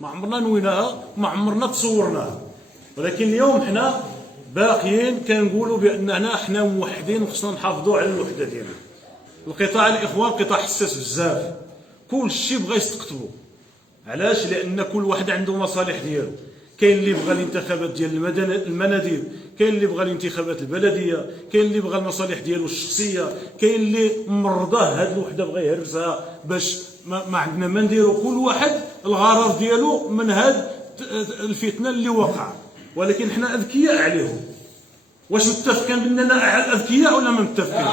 ما عمرنا نويناها، ما عمرنا تصورناها، ولكن اليوم حنا باقيين كنقولوا باننا حنا موحدين وخصنا نحافظوا على الوحده ديالنا. القطاع الاخوان قطاع حساس بزاف، كل شيء بغا يستقطبوا. علاش؟ لان كل واحد عنده مصالح ديالو. كاين اللي بغى الانتخابات ديال المناديب، كاين اللي بغى الانتخابات البلديه، كاين اللي بغى المصالح ديالو الشخصيه، كاين اللي مرضاه هذه الوحده بغى يهرسها باش ما عندنا ما نديرو. كل واحد الغرض ديالو من هذه الفتنه اللي وقع، ولكن حنا اذكياء عليهم. واش متفقين باننا اذكياء ولا ما متفقين؟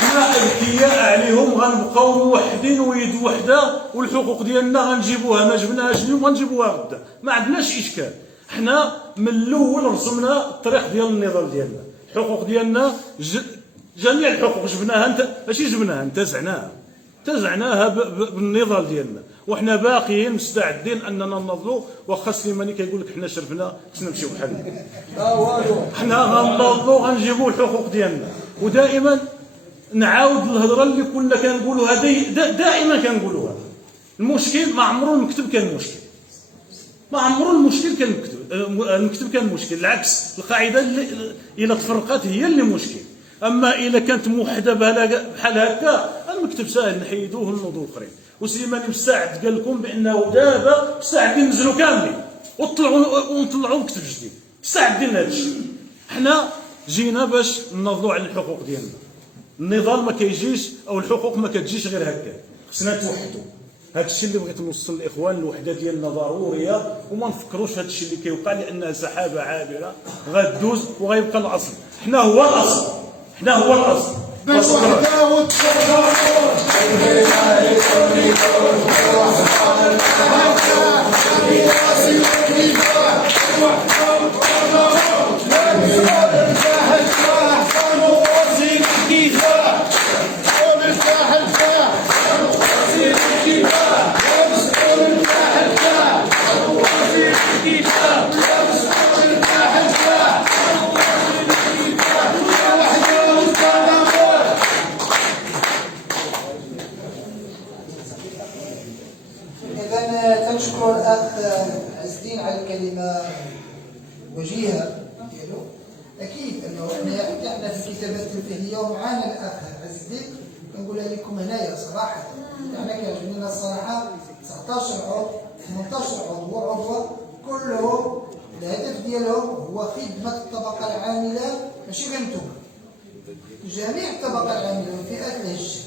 حنا اذكياء عليهم، غنبقاو موحدين ويد وحده، والحقوق ديالنا غنجيبوها. ما جبناهاش اليوم غنجيبوها غدا، ما عندناش اشكال. حنا من الاول رسمنا الطريق ديال النضال ديالنا. الحقوق ديالنا جميع الحقوق جبناها. انت ماشي جبناها، انتزعناها بالنضال ديالنا، وحنا باقيين مستعدين اننا ننضلوا. واخا سليماني كيقول لك حنا شرفنا خصنا نمشيو بحالنا، حنا غنضلوا غنجيبوا الحقوق ديالنا. ودائما نعاود الهضره اللي كنا كنقولوها، دائما كنقولوها. المشكل ما عمره المكتب كان مشكل، ما عمره المشكل كان المكتب كان مشكل. العكس، القاعده اللي الا تفرقات هي اللي مشكل. اما الا كانت موحده بحال هكا، المكتب ساهل نحيدوه ونوضوا الاخرين. وسليماني مستعد قال لكم بانه دابا مستعدين ننزلوا كاملين ونطلعوا مكتب جديد، مستعدين لهذا الشيء. حنا جينا باش ننضلوا على الحقوق ديالنا. النضال ما كيجيش او الحقوق ما كتجيش غير هكا، خصنا نتوحدوا. هذا الشيء اللي بغيت نوصل للاخوان، الوحده ديالنا ضروريه، وما نفكروش هذا الشيء اللي كيوقع لانها سحابه عابره غدوز وغيبقى الاصل. حنا هو الاصل، حنا هو الاصل. نشكر الاخ عز الدين على الكلمه وجيهه ديالو. اكيد انه احنا في الكتابات الفعليه ومعانا الاخ عز الدين، كنقولها لكم هنايا صراحه. احنا كيعجبنا الصراحه 19 عضو 18 عضو وعضوه كلهم الهدف ديالهم هو خدمه الطبقه العامله، ماشي غير نتوما، جميع الطبقه العامله وفئات الهجه،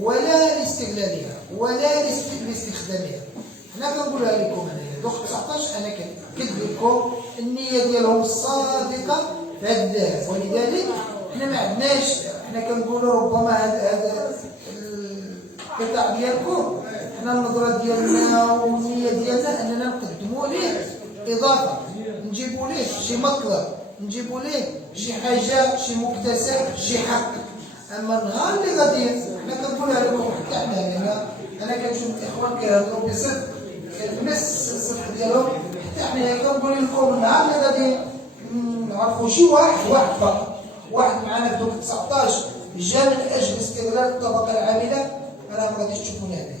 ولا لاستغلالها ولا لاستخدامها. حنا كنقولها لكم هنايا دوك 19 انا كنكد لكم النيه ديالهم الصادقه في هذا الذهب. ولذلك حنا ما عندناش، حنا كنقولوا ربما هذا القطاع ديالكم، حنا النظره ديالنا والنيه ديالنا اننا نقدموا ليه اضافه، نجيبوا ليه شي مطلب، نجيبوا ليه شي حاجه، شي مكتسب، شي حق. اما النهار اللي غادي حنا كنقولها لكم حتى حنا هنا، انا كنشوف الاخوان كيهضروا بصدق نفس الصدق ديالهم، حتى حنا كنقول لكم النهار اللي غادي نعرفوا شي واحد فقط، واحد معنا في دوك 19 جا من اجل استغلال الطبقه العامله، انا ما غاديش تشوفوني هنايا.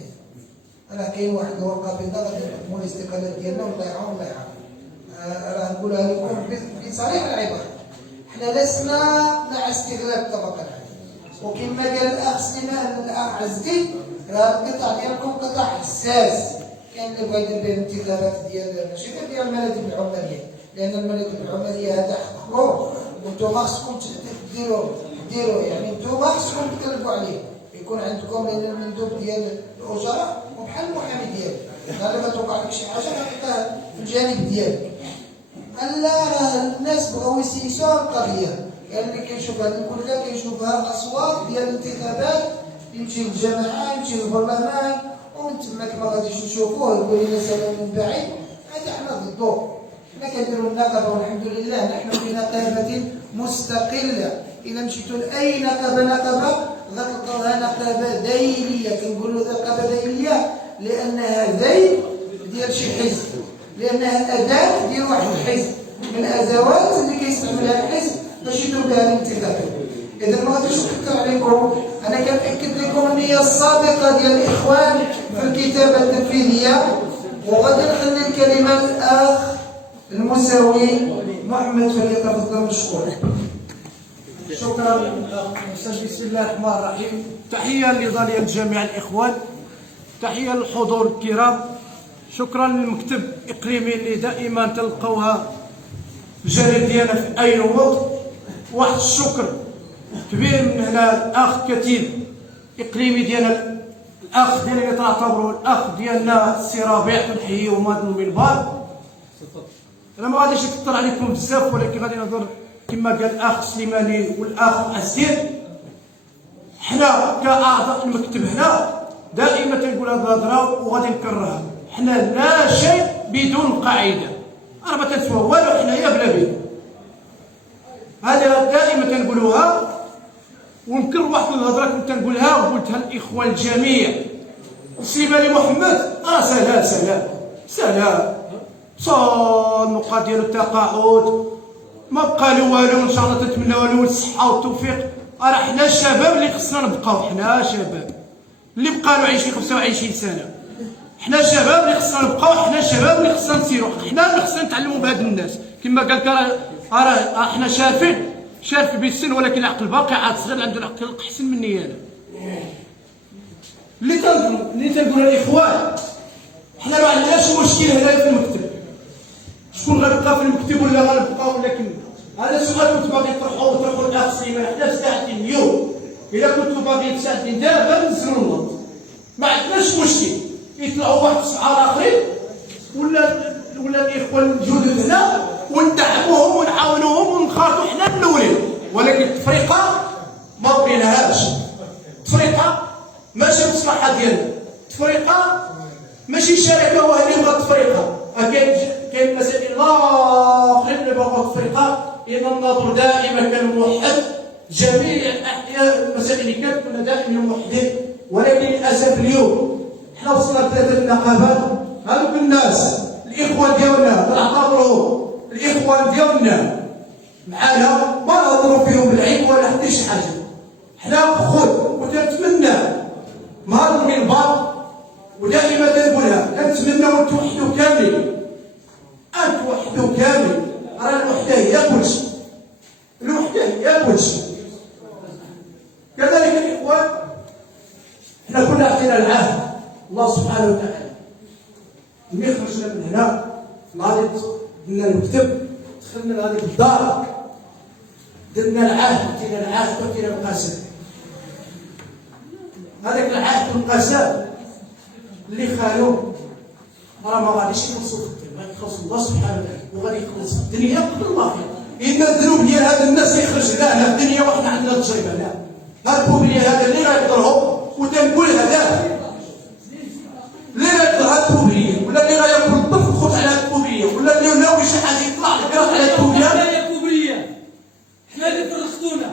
انا كاين واحد الورقه بيضاء غادي نقدموا الاستقالات ديالنا والله يعاون الله يعاون. راه نقولها لكم بصريح العباره، حنا لسنا مع استغلال الطبقه العامله، وكما قال الاخ سليمان الاخ عز الدين، راه القطاع ديالكم قطاع حساس. كاين اللي بغا يدير به الانتخابات ديال ماشي غير ديال المناديب العماليه، لان المناديب العماليه هذا حقكم وانتم خصكم ديروا يعني انتم خصكم تكلفوا عليه، يكون عندكم المندوب ديال الاجراء وبحال المحامي ديالك، الا ما توقع لك شي حاجه غتلقاها في الجانب ديالك. الا راه الناس بغاو يسيسوا القضيه، كاين اللي كيشوف هذه كلها كيشوفها اصوات ديال الانتخابات، يمشي للجماعه يمشي للبرلمان، ومن تماك ما غاديش نشوفوه يقول لنا سلام من بعيد. هذا حنا ضدو. حنا كنديروا النقابه والحمد لله نحن في نقابه مستقله. الا مشيتوا لاي نقابه غتلقاوها نقابه دايريه، كنقولوا نقابه دايريه لانها ذيل ديال شي حزب، لانها اداه ديال واحد الحزب من الادوات اللي كيستعملها الحزب باش يدير بها الانتخابات. اذا ما غاديش نكثر عليكم، انا كنأكد لكم النيه السابقه ديال الاخوان في الكتاب الكتابة التنفيذية، وغادي نخلي الكلمة للأخ المساوي محمد، فليتفضل مشكورا. شكرا الاستاذ. بسم الله الرحمن الرحيم. تحيه لنضاليه لجميع الاخوان، تحيه للحضور الكرام. شكرا للمكتب الاقليمي اللي دائما تلقوها الجانب ديالنا في اي وقت. واحد الشكر كبير من هنا الاخ كتيب اقليمي ديالنا، الاخ ديالنا اللي تعتبروا الاخ ديالنا السي ربيع، كنحييه وماد المنبر. انا ما غاديش نكثر عليكم بزاف، ولكن غادي نهضر كما قال الاخ سليماني والاخ اسير. حنا كاعضاء المكتب هنا دائما تنقول هذه الهضره وغادي نكررها، حنا لا شيء بدون قاعده، راه ما تنسوا والو حنايا بلا بيد. هذا دائما تنقولوها، ونكرر واحد الهضره كنت تنقولها وقلتها للاخوان الجميع. سليماني محمد سلام سلام سلام، صار النقاط ديالو التقاعد ما بقى له والو، ان شاء الله تنتمناو له الصحه والتوفيق. راه حنا الشباب اللي خصنا نبقاو، حنا شباب اللي بقى له 25 سنه، حنا الشباب اللي خصنا نبقاو، حنا الشباب اللي خصنا نسيروا، حنا اللي خصنا نتعلموا بهاد الناس. كما قال لك راه حنا شارف بالسن، ولكن العقل باقي عاد صغير، عنده العقل احسن مني انا. اللي تنقول الاخوان، حنا ما عندناش مشكل هنايا في المكتب، شكون غيبقى في المكتب ولا غنبقى ولا كنا. هذا سؤال كنت باغي تطرحوا الاخ سليمان. حنا ساعتين اليوم، الا كنتوا باغيين ساعتين دابا نزلوا النط، ما عندناش مشكل. يطلعوا واحد 7 اخرين ولا الاخوان الجدد هنا، وندعموهم ونعاونوهم ونخاطوا حنا الاولين. ولكن التفرقه ما بغيناهاش، التفرقه ماشي مصلحه ديالنا، التفرقه ماشي شركه هو اللي بغى التفرقه. كاين مسائل اخرين اللي بغاو التفرقه. ان النظر دائما كان موحد، جميع الاحياء المسائل اللي كانت كنا دائما موحدين. ولكن للاسف اليوم حنا وصلنا ل3 النقابات. هذوك الناس الاخوان ديالنا تعتبروا الاخوان ديالنا معانا، ما نهضروا فيهم بالعيب ولا حتى شي حاجه. حنا خذ، وتنتمنى نهار المنبر ودائما تنقولها، كنتمناو توحدوا كاملين، ان توحدوا كامل. راه الوحده هي كلشي، الوحده هي كلشي. كذلك الاخوان، حنا كنا عطينا العهد الله سبحانه وتعالى، ملي خرجنا من هنا غادي درنا المكتب، دخلنا لهذيك الدار، درنا العهد، عطينا العهد وعطينا القسم. هذاك العهد والقسم اللي خالوا راه ما غاديش يخلصوا في الدنيا، غادي يخلصوا الله سبحانه وتعالى، وغادي يخلص في الدنيا قبل الاخره. ان الذنوب ديال هاد الناس اللي خرج لنا في الدنيا وحنا عندنا تجربه، لا هاد الكوبريه هذا اللي غيضرهم، وتنقولها دابا اللي غيضر هاد الكوبريه، ولا اللي غياكل الطفل خذ على هاد الكوبريه، ولا اللي ناوي شي حاجه يطلع لك على هاد الكوبريه. هذه كوبريه حنا اللي فرقتونا.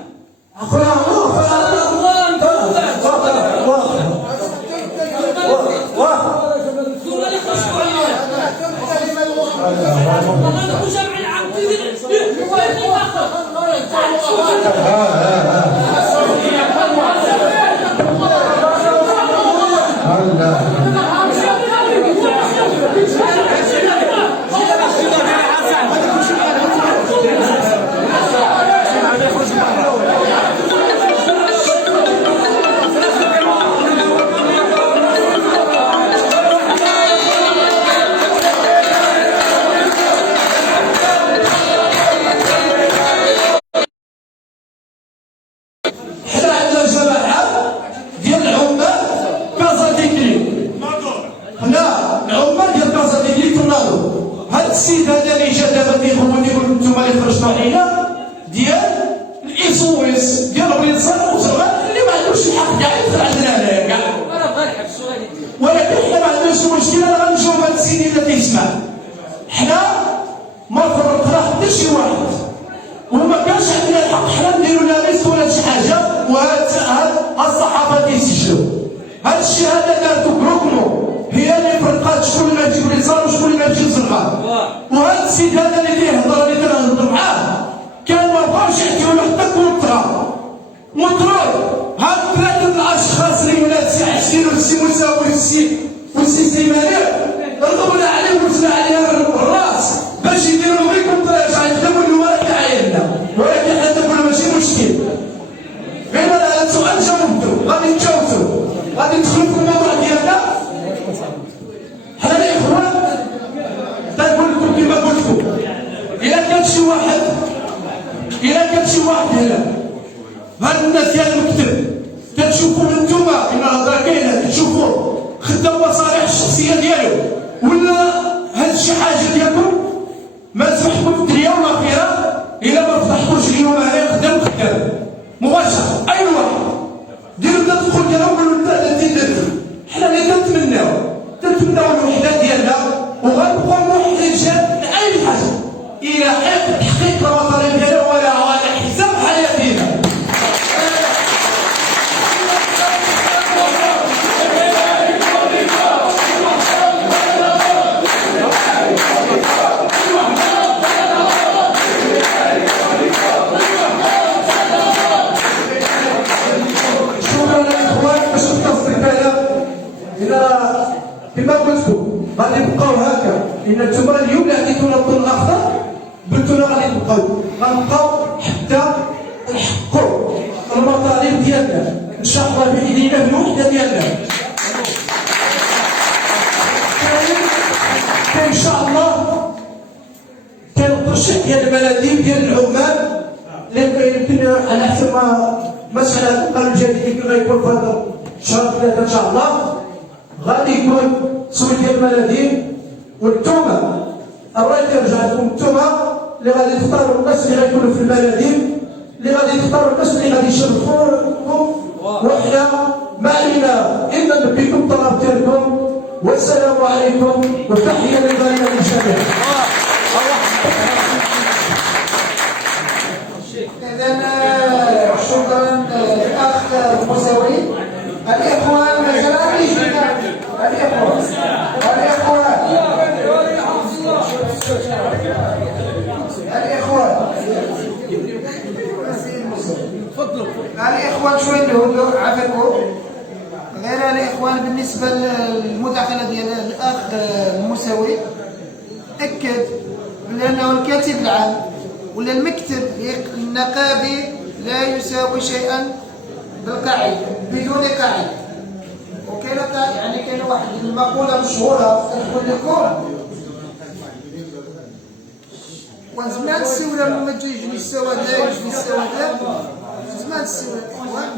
هذا السيد هذا اللي جا دابا تيخوني يقول نتوما اللي خرجتوا علينا ديال الايسويس ديال وليد صالح وصغار اللي ما عندوش الحق كاع يدخل عندنا هنايا كاع. ولكن حنا ما عندناش مشكل. انا غنجاوب هذا السيد اللي تيسمع. حنا ما فرقنا حتى شي واحد، وما كانش عندنا الحق حنا نديروا لا ليست ولا شي حاجه، وهاد الصحافه تيسجلوا. هذا الشيء هذا دارتو بروكمو هي اللي فرقات شكون اللي ما يجيب اليسار وشكون اللي ما يجيب الزرقاء. وهذا السيد هذا اللي كيهضر اللي كنهضر معاه كان ما بغاوش يعطيو له حتى كونطرا. هاد 3 الاشخاص اللي ولاد السي عشرين والسي مساوي والسي والسيستم هذا ضربنا عليه وزنا عليه الراس باش يديروا غير كونتراج يخدموا الوراء عيالنا، ولكن حتى تقول ماشي مشكل. غير هذا السؤال جاوبته غادي نجاوبوا، غادي ندخلوا في الموضوع ديالنا. حنا الاخوان تنقول لكم كما قلت لكم، الا كان شي واحد هنا هاد الناس ديال المكتب كتشوفوا انتوما ان الهضره كاينه، كتشوفوا خدام مصالح الشخصيه ديالو ولا هاد شي حاجه ديالكم، ما تسمحكم في الدنيا والاخره الا ما فتحتوش اليوم هنا خدام مباشر. اي واحد ديروا لنا الدخول ديالهم قولوا لنا ندير. حنا اللي تنتمناو الوحده ديالنا وغنبقاو موحدين جاد لاي حاجه الى تحقيق المطالب ديالنا ولا على حساب حياتنا. كما قلت لكم غادي نبقاو هكا، ان نتوما اليوم اللي عطيتونا الضوء الاخضر قلتونا غادي غنبقاو حتى نحققوا المطالب ديالنا ان شاء الله باذن الله بالوحده ديالنا. كاين ان شاء الله كاين الترشيح ديال المناديب ديال العمال اللي يمكن على حسب ما سمعنا القانون الجديد اللي غيكون في هذا الشهر 3 ان شاء الله غادي يكون سوق ديال المناديب. وانتوما الراي كيرجع لكم، انتوما اللي غادي تختاروا الناس اللي غيكونوا في المناديب، اللي غادي تختاروا الناس اللي غادي يشرفوكم، وحنا ما علينا الا نلبيكم الطلب ديالكم. والسلام عليكم وتحيه للبلد للجميع. إذا شكرا للأخ المساوي. الإخوان الإخوان شوي الهدوء عافاكم. غير الإخوان بالنسبة للمداخلة ديال الأخ المساوي، أكد بأنه الكاتب العام ولا المكتب النقابي لا يساوي شيئا بالقاعدة بدون قاعدة. وكاين يعني كاين واحد المقولة مشهورة تقول لكم وزمان السيولة ما تجيش السواد لا يجي السواد زمان السيولة الإخوان.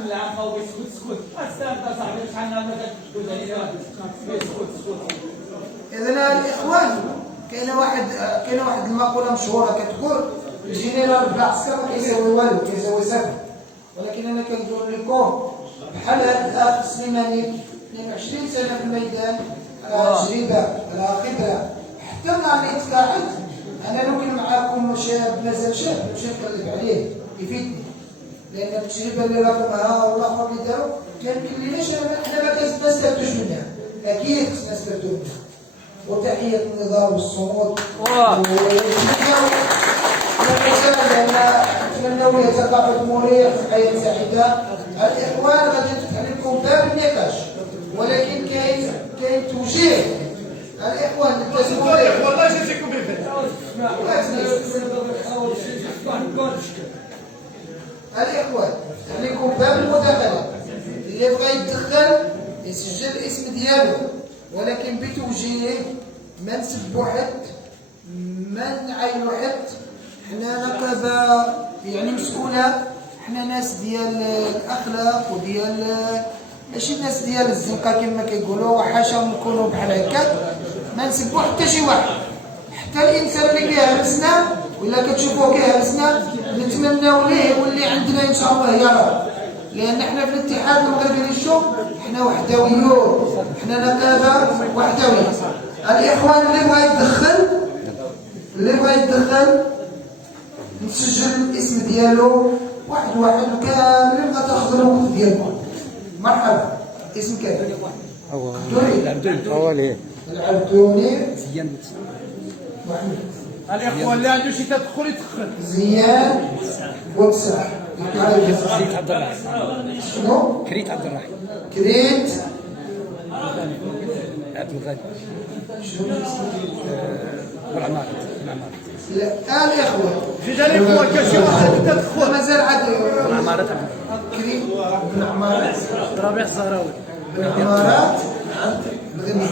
إذن الإخوان كاين واحد المقولة مشهورة كتقول الجنرال بلا عسكر ما كيساوي والو، كيساوي صفر. ولكن أنا كنقول لكم بحال هذا الأخ سليماني 22 سنة في الميدان، على تجربة على خبرة، حتى نهار اللي يتقاعد أنا لو كان معاكم شاب مازال شاب ماشي نقلب عليه يفيدني، لأن التجربة اللي راكمها والآخر اللي داروا ما يمكنليناش حنا ما نستافدوش منها، أكيد نستافدو منها. وتحية النظام والصمود نتمنوا ثقافة مريح حياة سعيدة. الإخوان غادي تفتح لكم باب النقاش، ولكن كاين توجيه. الإخوان التزموا والله جزاكم بخير. الإخوان تفتح لكم باب المداخلة، اللي بغى يتدخل يسجل الاسم ديالو، ولكن بتوجيه، ما نسبوا حد، ما نعاينوا حد. حنا نقابة يعني مسؤولة، حنا ناس ديال الأخلاق وديال ماشي ناس ديال الزنقة كما كيقولوا، وحاشا نكونوا بحال هكا. ما نسبوا حتى شي واحد، حتى الإنسان اللي كيهرسنا ولا كتشوفوه كيهرسنا نتمناو ليه يولي عندنا إن شاء الله يا رب، لأن حنا في الاتحاد المغربي للشغل حنا وحدويون، حنا نقابة وحدوية. الإخوان اللي بغا يتدخل نسجل الاسم ديالو واحد وكامل غتاخذ الوقت ديالكم. مرحبا، اسم كامل؟ العبدوني محمد. الإخوان اللي عنده شي تدخل يدخل. زيان ومسح. كريت عبد الرحمن. شنو؟ كريت عبد الرحمن. كريت الغالي والعمارة. لا الإخوة جيجا الإخوة كان شي واحد تدخل مازال عاد العمارة كريم بن عمارات ربيع الزهراوي. بن عمارات الغني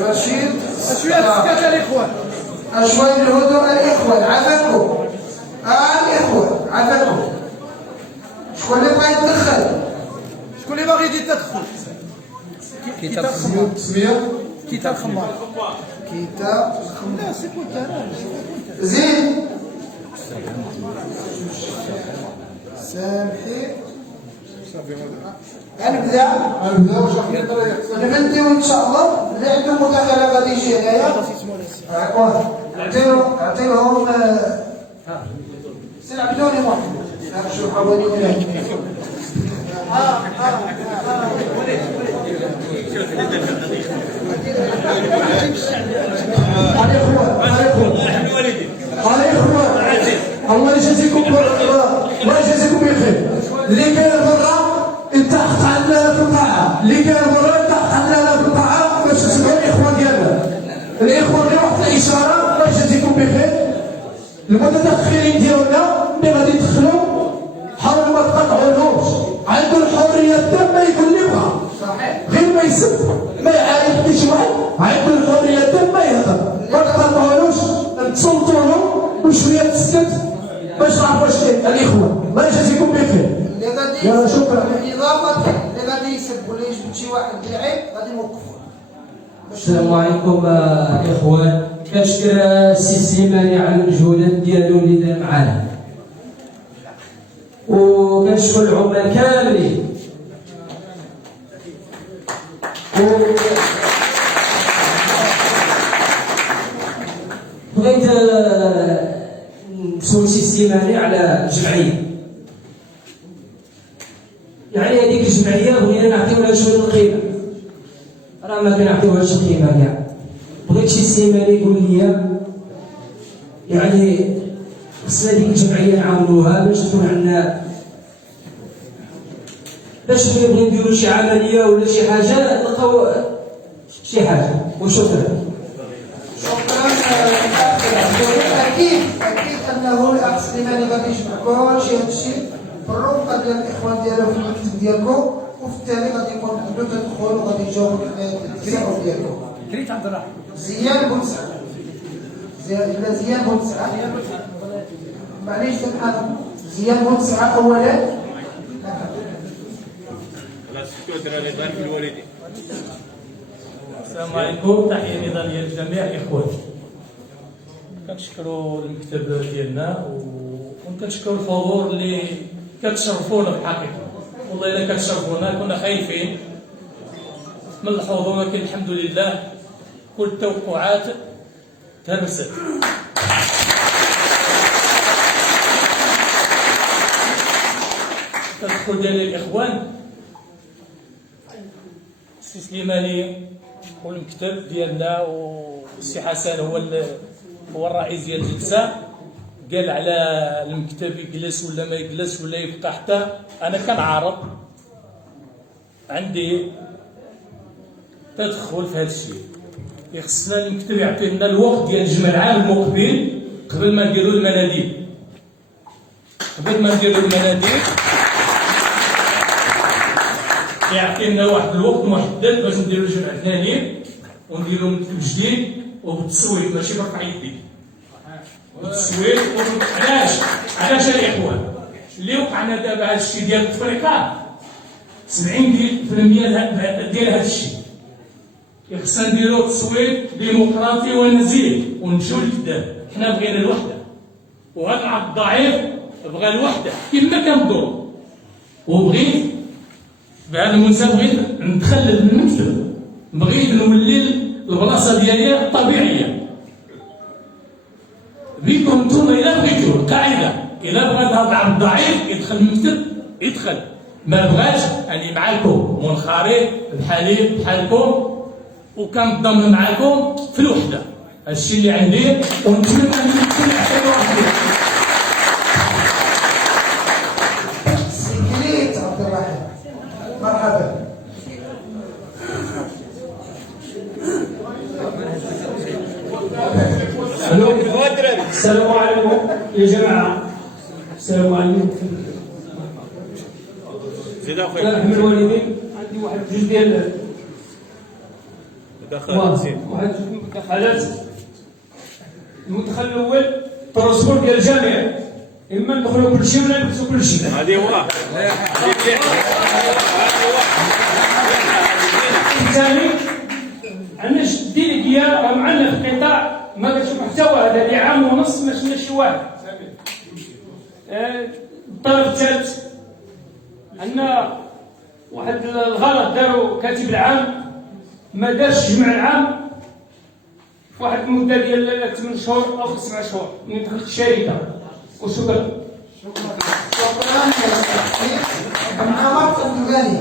رشيد شوية سكات الإخوة. أشوي الهدوء الإخوة عافاكم الإخوة عافاكم. شكون اللي بغا يتدخل؟ شكون اللي باغي يجي تدخل؟ كتاب تسمية كتاب خمار. كتاب زين سامحي غنبدا نبداو ان شاء الله. اللي عنده مداخله غادي يجي هنايا عطيوهم سير عبدوني محمد شو حوالي هناك. الله يجازيكم الله يجازيكم بخير. اللي كان برا التحق عندنا في القاعه، اللي كان برا التحق عندنا في القاعه باش نسمعوا الاخوان ديالنا. الاخوان غير واحد الاشاره الله يجازيكم بخير. المتدخلين ديالنا اللي غادي يدخلوا حاولوا ما تقاطعوهمش، عنده الحريه التامه يقول اللي بغا غير ما يسب ما يعاين حتى شي واحد، عنده الحريه التامه يهضر ما تقاطعوهمش. تصلتوا له وشويه تسكت باش نعرفوا واش كاين. الاخوه الله يجازيكم بخير. اللي غادي يلا شكرا. اضافه اللي غادي يسب ولا يجبد شي واحد بالعيب غادي نوقفوه. السلام عليكم اخوان. كنشكر السي سليماني على المجهودات ديالو اللي دار معانا، وكنشكر العمال كاملين. بغيت نسول السي سليماني على الجمعيه. يعني هذيك الجمعيه بغينا نعطيو لها شويه القيمه، راه ما كنعطيوهاش قيمه كاع. بغيت شي سليماني يقول لي يعني خصنا ديك الجمعيه نعاونوها باش تكون عندنا، باش نبغي نديرو شي عمليه ولا شي حاجه نلقاو شي حاجه. وشكرا. اكيد انه الاخ سليماني غادي يجمع كلشي هادشي بالرفقه ديال الاخوان ديالو في المكتب ديالكم، وفي التالي غادي يكون عنده تدخل وغادي يجاوب على التساؤل ديالكم. كريت عبد الرحمن. زيان بوسعه زيان بوسعه معليش الان زيان بوسعه اولا. السلام عليكم. تحية نضالية للجميع إخواتي. كنشكروا المكتب ديالنا وكنشكروا الحضور اللي كتشرفونا بالحقيقة. والله إلا كتشرفونا كنا خايفين من الحضور، ولكن الحمد لله كل التوقعات تهرست. التدخل ديال الإخوان السي سليماني والمكتب ديالنا والسي حسن هو الرئيس ديال الجلسه، قال على المكتب يجلس ولا ما يجلس ولا يبقى. حتى انا كنعارض عندي تدخل في هذا الشيء. خصنا المكتب يعطي لنا الوقت ديال الجمع العام المقبل قبل ما نديروا المناديب. يعطي لنا واحد الوقت محدد باش نديروا الجمع الثاني ونديروا مكتب جديد وبالتصويت، ماشي برفع يدي. بالتصويت علاش الاخوان اللي وقعنا دابا هذا الشيء ديال التفرقه 70% ديال هذا الشيء. خصنا نديروا تصويت ديمقراطي ونزيه ونمشيو لقدام. حنا بغينا الوحده، وهذا العبد الضعيف بغى الوحده كما كان الدور. وبغيت بهذا المناسبه بغيت ندخل المكتب، بغيت نولي البلاصه ديالي الطبيعيه. بيكم انتم الا بغيتوا القاعده، الا بغى هذا العبد الضعيف يدخل المكتب يدخل، ما بغاش اني معاكم منخرط بحالي بحالكم وكنضم معاكم في الوحده. هادشي اللي عندي ونتمنى ان يكون عطيتو واحد. المعلمين زيد الله اخويا. يرحم الوالدين. عندي واحد جوج ديال واحد جوج مداخلات. المدخل الاول الترونسبور ديال الجامع، اما ندخلوا كل شيء ولا نلبسوا كل شيء. هذه هو. الثاني عندنا الديليكيه راه معنا في القطاع ما كتشوف محتوى، هذا اللي عام ونص ما شفنا شي واحد. الطلب الثالث عندنا واحد الغلط داروا كاتب العام ما دارش جمع العام في واحد المده ديال 8 شهور او 7 شهور من دخلت الشركه. وشكرا. شكرا عمر الثاني.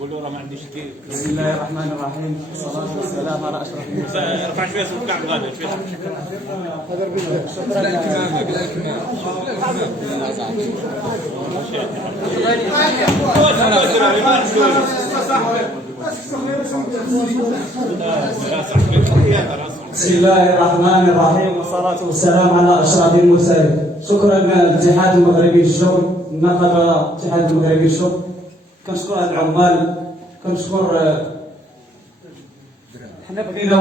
قول له راه ما عنديش كي. بسم الله الرحمن الرحيم، والصلاة والسلام على أشرف المرسلين. ارفع شويه صوت كعب غادي شويه. بسم الله الرحمن الرحيم، والصلاة والسلام على أشرف المرسلين. شكرا للاتحاد المغربي للشغل، النقابة الاتحاد المغربي للشغل. كنشكر العمال، كنشكر حنا بغينا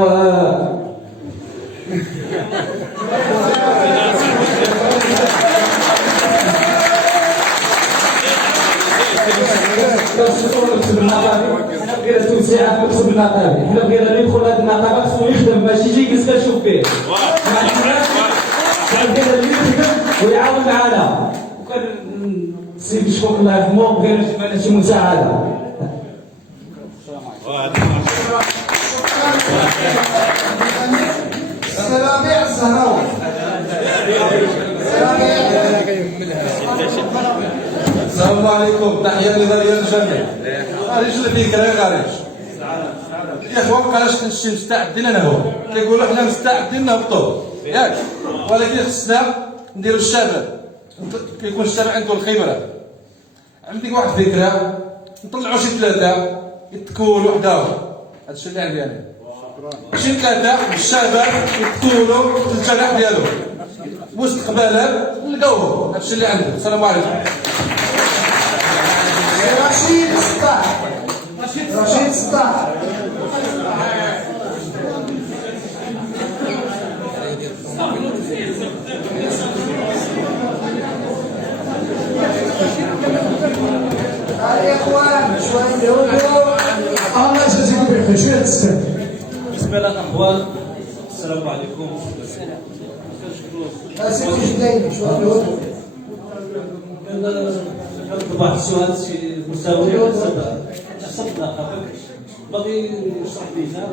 مكتب النقابي. حنا بغينا توسيعات مكتب النقابي، حنا بغينا اللي يدخل هذه النقابه خصو يخدم ماشي يجي يجلس كنشوف فيه. بغينا اللي يخدم ويعاون معنا. وكان السيد شكون الله يرحمه بغينا شي مساعده. السلامع الزهراوي. السلام عليكم، تحية نظرية للجميع. رجل فيك غارج. يا اخوان بقاش كنشي مستعدين انا هو. كيقولوا حنا مستعدين نهبطوا، ياك؟ ولكن خصنا نديروا الشباب. كيكون الشباب عنده الخبرة. عندي واحد الفكرة، نطلعوا شي ثلاثة يتكولوا وحداهم. هادشي اللي عندي انا. شي ثلاثة الشباب يتكولوا في الجناح ديالهم. وسط قبالة نلقاوهم. هادشي اللي عندي. السلام عليكم. رشيد سطاح. رشيد سطاح. يا اخوان شويه هدوء. الله يجازيكم بخير. شويه تسكت. بالنسبه للاخوان السلام عليكم. اسيدي جديد شويه هدوء. كنطلب واحد السؤال شي مساوي حسب النقابه باغي يشرح لينا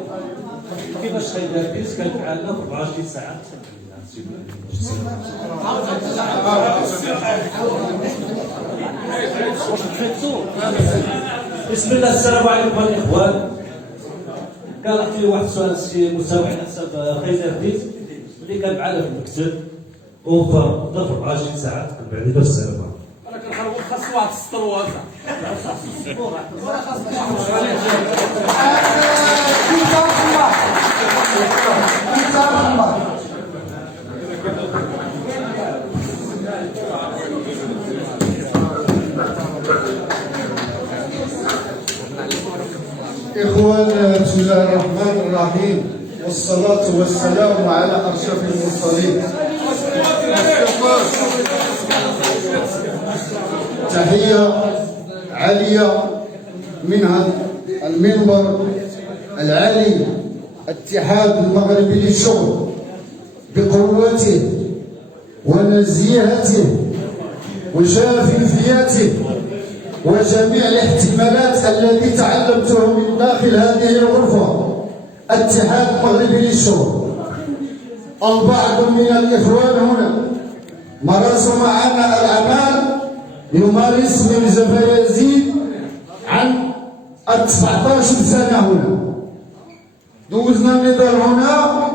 كيفاش غيدار بيس كنفعلنا في 24 ساعه. بسم الله. السلام عليكم الاخوان. كان عطيني واحد السؤال شي مساوي على حسب خيزر بيت اللي كان معنا في المكتب وفر ظرف 24 ساعه تقبل عليه باش السلامه. انا كنحاول خاص واحد السطر إخوان، بسم الله الرحمن الرحيم، والصلاة والسلام على أشرف المرسلين. تحية عالية من هذا المنبر العالي، الاتحاد المغربي للشغل بقوته ونزيهته وشفافيته وجميع الاحتمالات التي تعلمته من داخل هذه الغرفة. الاتحاد المغربي للشغل. البعض من الإخوان هنا مارسوا معنا الأعمال، يمارس من زفا يزيد عن 17 سنة هنا. دوزنا النضال هنا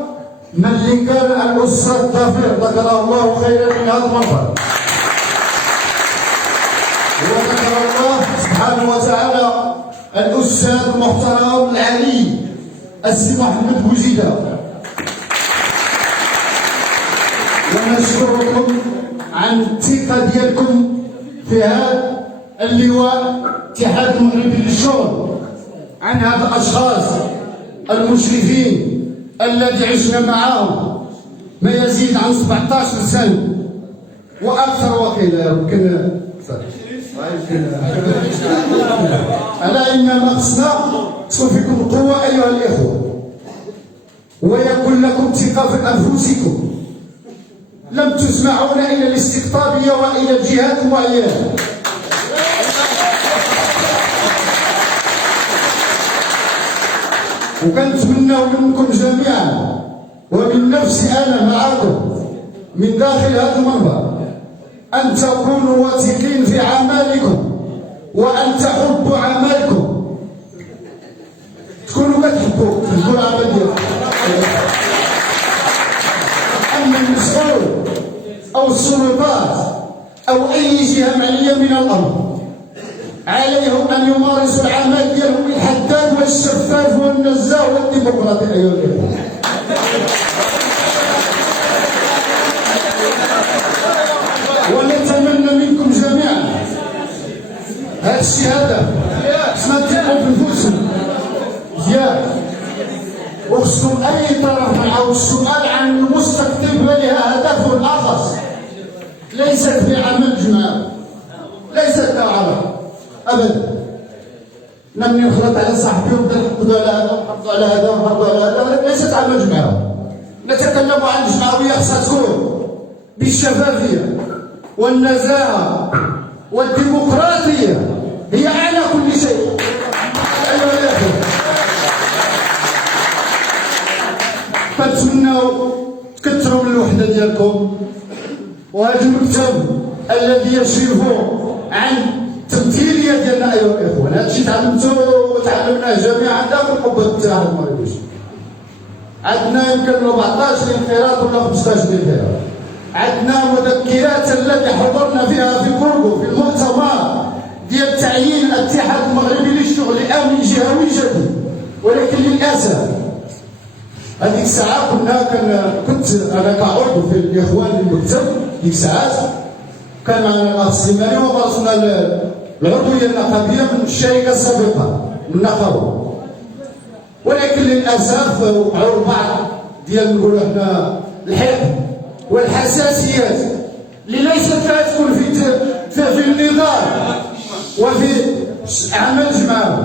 من اللي كان الأستاذ ظفير ذكره الله خيرا من هذا المنبر، وذكر الله سبحانه وتعالى الأستاذ المحترم العلي السي محمد بوزيدة، ونشكركم عن الثقة ديالكم في هذا اللواء الاتحاد المغربي للشغل، عن هذا الأشخاص المشرفين الذي عشنا معهم ما يزيد عن 17 سنة وأكثر وقيل يمكن ألا إنما خصنا تكون فيكم القوة أيها الإخوة، ويكون لكم ثقة في أنفسكم. لم تسمعون إلى الاستقطابية وإلى الجهات المعينة. وكنتمنى منكم جميعا ومن نفسي أنا معكم من داخل هذا المنبر أن تكونوا واثقين في أعمالكم وأن تحبوا عملكم، تكونوا كتحبوا العمل ديالكم. أما المسؤول أو السلطات أو أي جهة معنية من الأمر عليهم أن يمارسوا العمل ديالهم الحداد والشفاف والنزاهة والديمقراطي أيها الأخوة. ونتمنى منكم جميعا هذا الشهاده خصنا تثقوا في انفسكم مزيان، وخصكم اي طرف معه السؤال عن المستقبل لها هدف اخر ليست في عمل جماعي، ليست كعمل ابدا. نمني نخلط على صاحبي ونبدا نحفظوا على هذا ونحفظوا على هذا ونحفظوا على هذا، ليست عمل جماعي. نتكلم عن الجمعويه خصها تكون بالشفافيه والنزاهة والديمقراطية، هي أعلى كل شيء أيها الأخوة. كنتمناو تكثروا من الوحدة ديالكم، وهذا المكتب الذي يشرف عن التمثيلية ديالنا أيها الأخوة، هذا الشيء تعلمتوه وتعلمناه جميعا داخل قبة الاتحاد المغربي. عندنا يمكن 14 انخراط ولا 15 انخراط، عندنا مذكرات التي حضرنا فيها في كورغو في المؤتمر ديال تعيين الاتحاد المغربي للشغل لامن جهوي جديد، ولكن للاسف هذيك الساعه كنت انا كعضو في الاخوان المكتب، ديك الساعات كان معنا الاخ سليماني ومارسنا العضويه النقابيه من الشركه السابقه من نقابه، ولكن للاسف وقعوا بعض ديال نقولوا حنا الحقد والحساسيات اللي ليست تكون في النظام وفي عمل جماعي.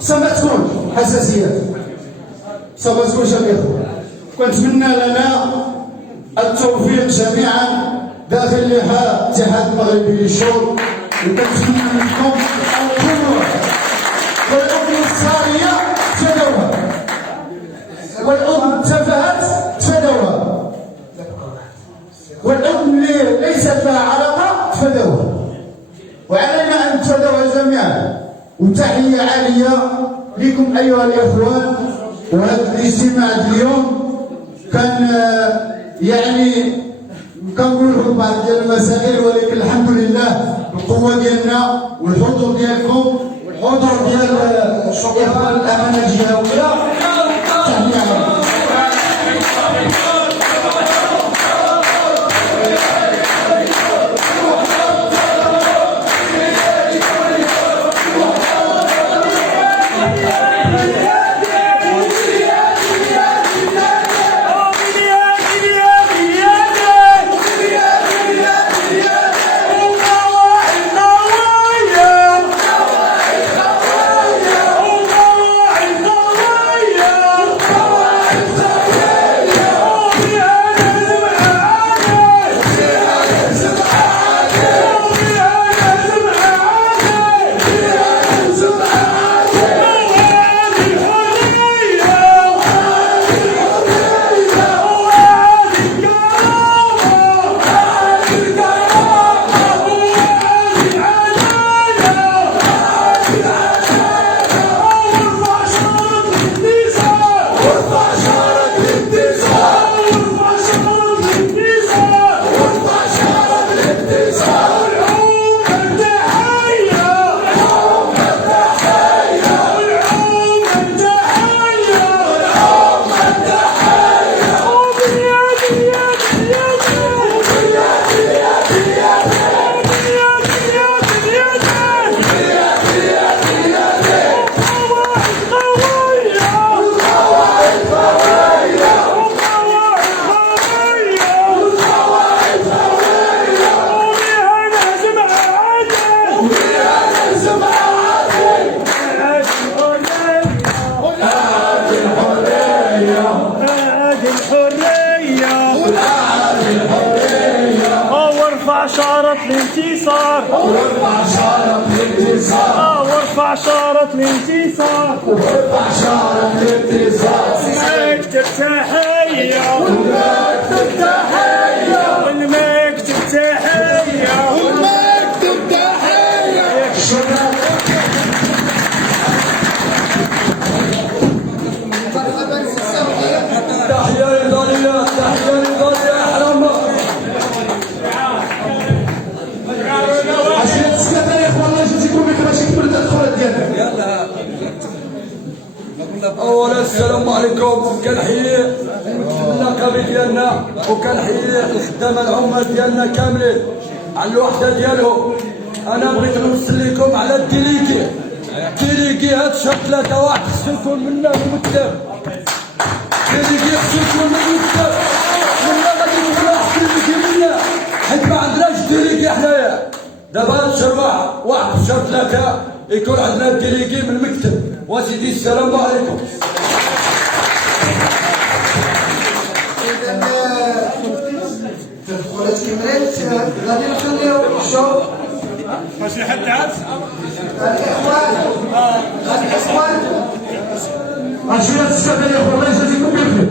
سما تكون حساسيات، سما تكون الإخوة. كنتمنى لنا التوفيق جميعا داخل الاتحاد المغربي للشغل، وكنتمنى منكم القوة والأمن الصارية تفادوها، والأمن التفاهات تفادوها، والأمن اللي ليست لها علاقة تفادوها، وعلينا أن نتفادوها جميعا. وتحية عالية لكم أيها الإخوان. وهذا الاجتماع اليوم كان يعني كنقول لكم بعض المسائل، ولكن الحمد لله القوة ديالنا والحضور ديالكم والحضور ديال إخوان الأمانة الجهوية. تحية عالية. الانتصار وارفع شارة الانتصار وارفع شارة الانتصار وارفع شارة الانتصار والمكتب تحية والمكتب تحية والمكتب تحية والمكتب تحية مرحبا سي السعودية. تحية نضالية، تحية نضالية حرامة. عشان السكرتير يا اخوان الله يجزيكم بخير باش يكمل التدخلات ديالنا. اولا السلام عليكم، كنحيي النقابه ديالنا وكنحيي الخدامه العمال ديالنا كاملين على الوحده ديالهم. انا بغيت نوصل لكم على الديليكي. الديليكي هاد شهر 3 واحد خصو يكون منا مكتب. الديليكي خصو يكون من المكتب. منا غادي نقول واحد الديليكي منا حيت ما عندناش ديليكي حنايا. دابا هاد الشهر واحد في شهر 3 يكون عندنا الديليكي من المكتب. وسيدي السلام عليكم. إذا التدخلات كملت، غادي نخليو الشوط. ماشي حد عاد الإخوان عشان السكرتير يا اخوان الله يجزيكم بخير.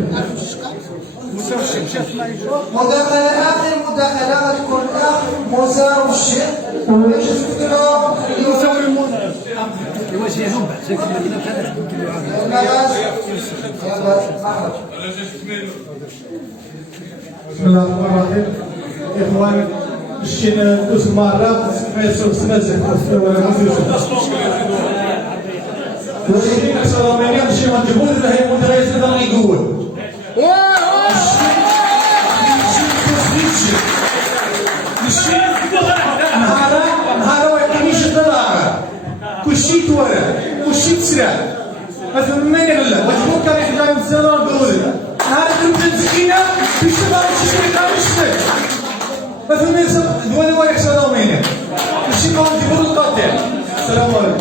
مداخلة آخر مداخلة غتكون الأخ موسى والشيخ باش نفكروا يواجههم بعد المغاز. يلا أحمد. بسم الله الرحمن الرحيم. اخوان مشينا ندوز المره ما يسوق سمازك ولا وشي كسر رومانيا مشي غنجيبو دابا هي المديريه تقدر يقول نهار ما يعطينيش الدولار كلشي توالى كلشي تسرع ما فهمناش لا مجبور كان يحضر الزمن نقول نهار كنت مسكينه باش تبغى تشري كامل ما فهمناش دولة يحصل رومانيا كلشي كان يجيبوا القطع. السلام عليكم.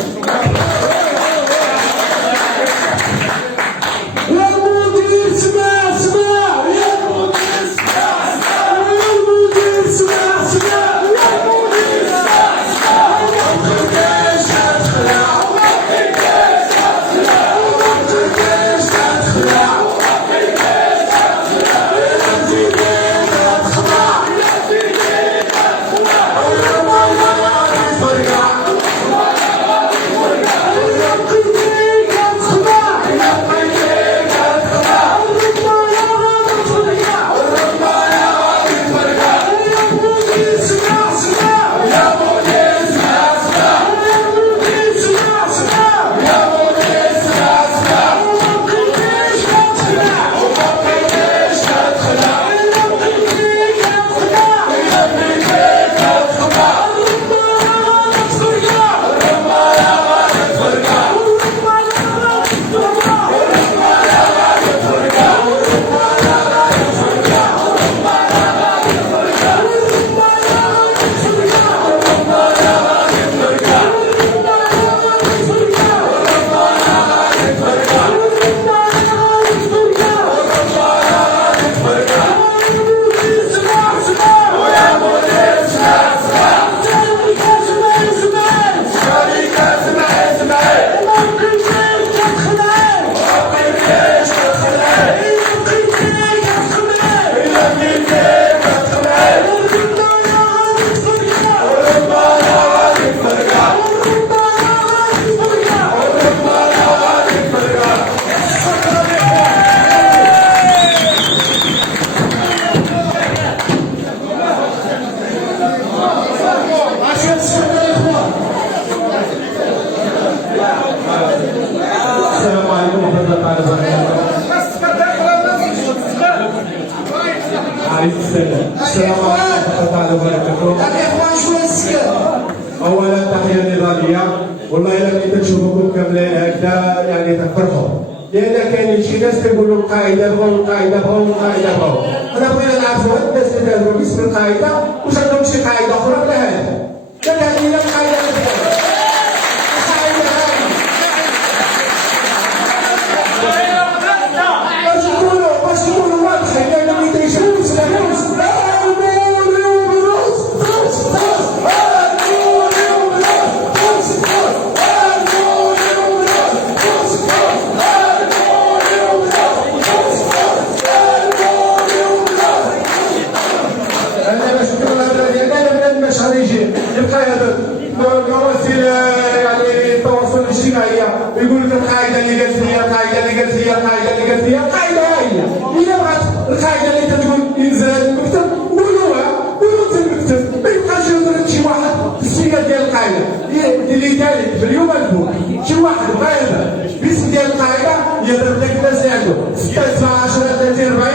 السلام عليكم ورحمة الله وبركاته. الإخوان شوية سكر. أولا تحية نضالية، والله إلا ملي تنشوفوكم كاملين هكذا يعني تفرحوا، لأن كاينين شي ناس كيقولوا القاعدة بغاو القاعدة بغاو القاعدة بغاو، أنا بغينا نعرفوا هاد الناس اللي كيهضروا باسم القاعدة واش عندهم شي قاعدة أخرى بلا هذه؟ كان هذه هي القاعدة ديالهم. باش تكونوا واضحين لأن ملي تيجيو مسلمين خلاص شنو هي؟ يقول لك القاعده اللي قالت لي القاعده اللي قالت لي القاعده اللي قالت لي القاعده هي الا بغات القاعده اللي تقول ينزل هذا المكتب قولوها قولوا في المكتب ما يبقاش يهضر شي واحد في السيره ديال القاعده اللي دارت في اليوم هذوك شي واحد بغا يهضر باسم ديال القاعده يهضر بداك الناس اللي عنده 6 7 10 30 40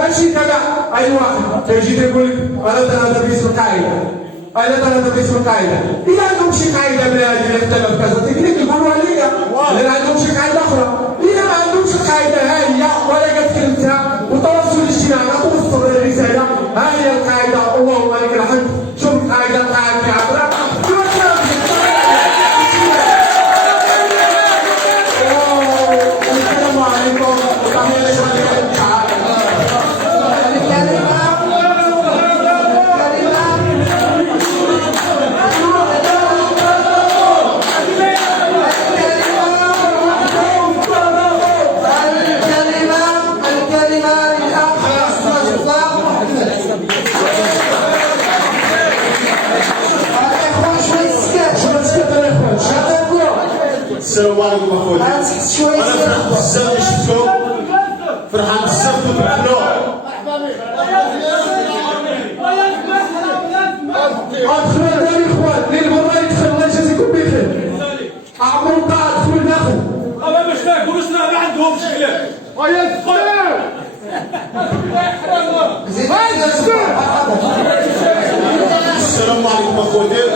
ماشي كذا اي واحد تيجي تقول لك انا تهضر باسم القاعده انا تهضر باسم القاعده اذا عندهم شي قاعده من هذه اللي اختلف كذا تكنيك يقولوها ليا اذا عندهم شي قاعده اخرى اذا ما عندهمش القاعده ها هي ولا قد كلمتها وتواصل الاجتماعي توصل الرساله ها هي القاعده اللهم لك الحمد شوف القاعده القاعده عبره السلام عليكم السلام عليكم اخويا. انا فرحت بزاف اللي شفتكم، فرحان بزاف كنت بحلو. ادخلوا الدار اخوان، اللي برا يدخل الله يجازيكم بخير. عمرو قاعد ادخلوا لداخل. اما باش تاكلوا شنو ما عندهمش كلام. ويا الدخول. السلام عليكم اخويا.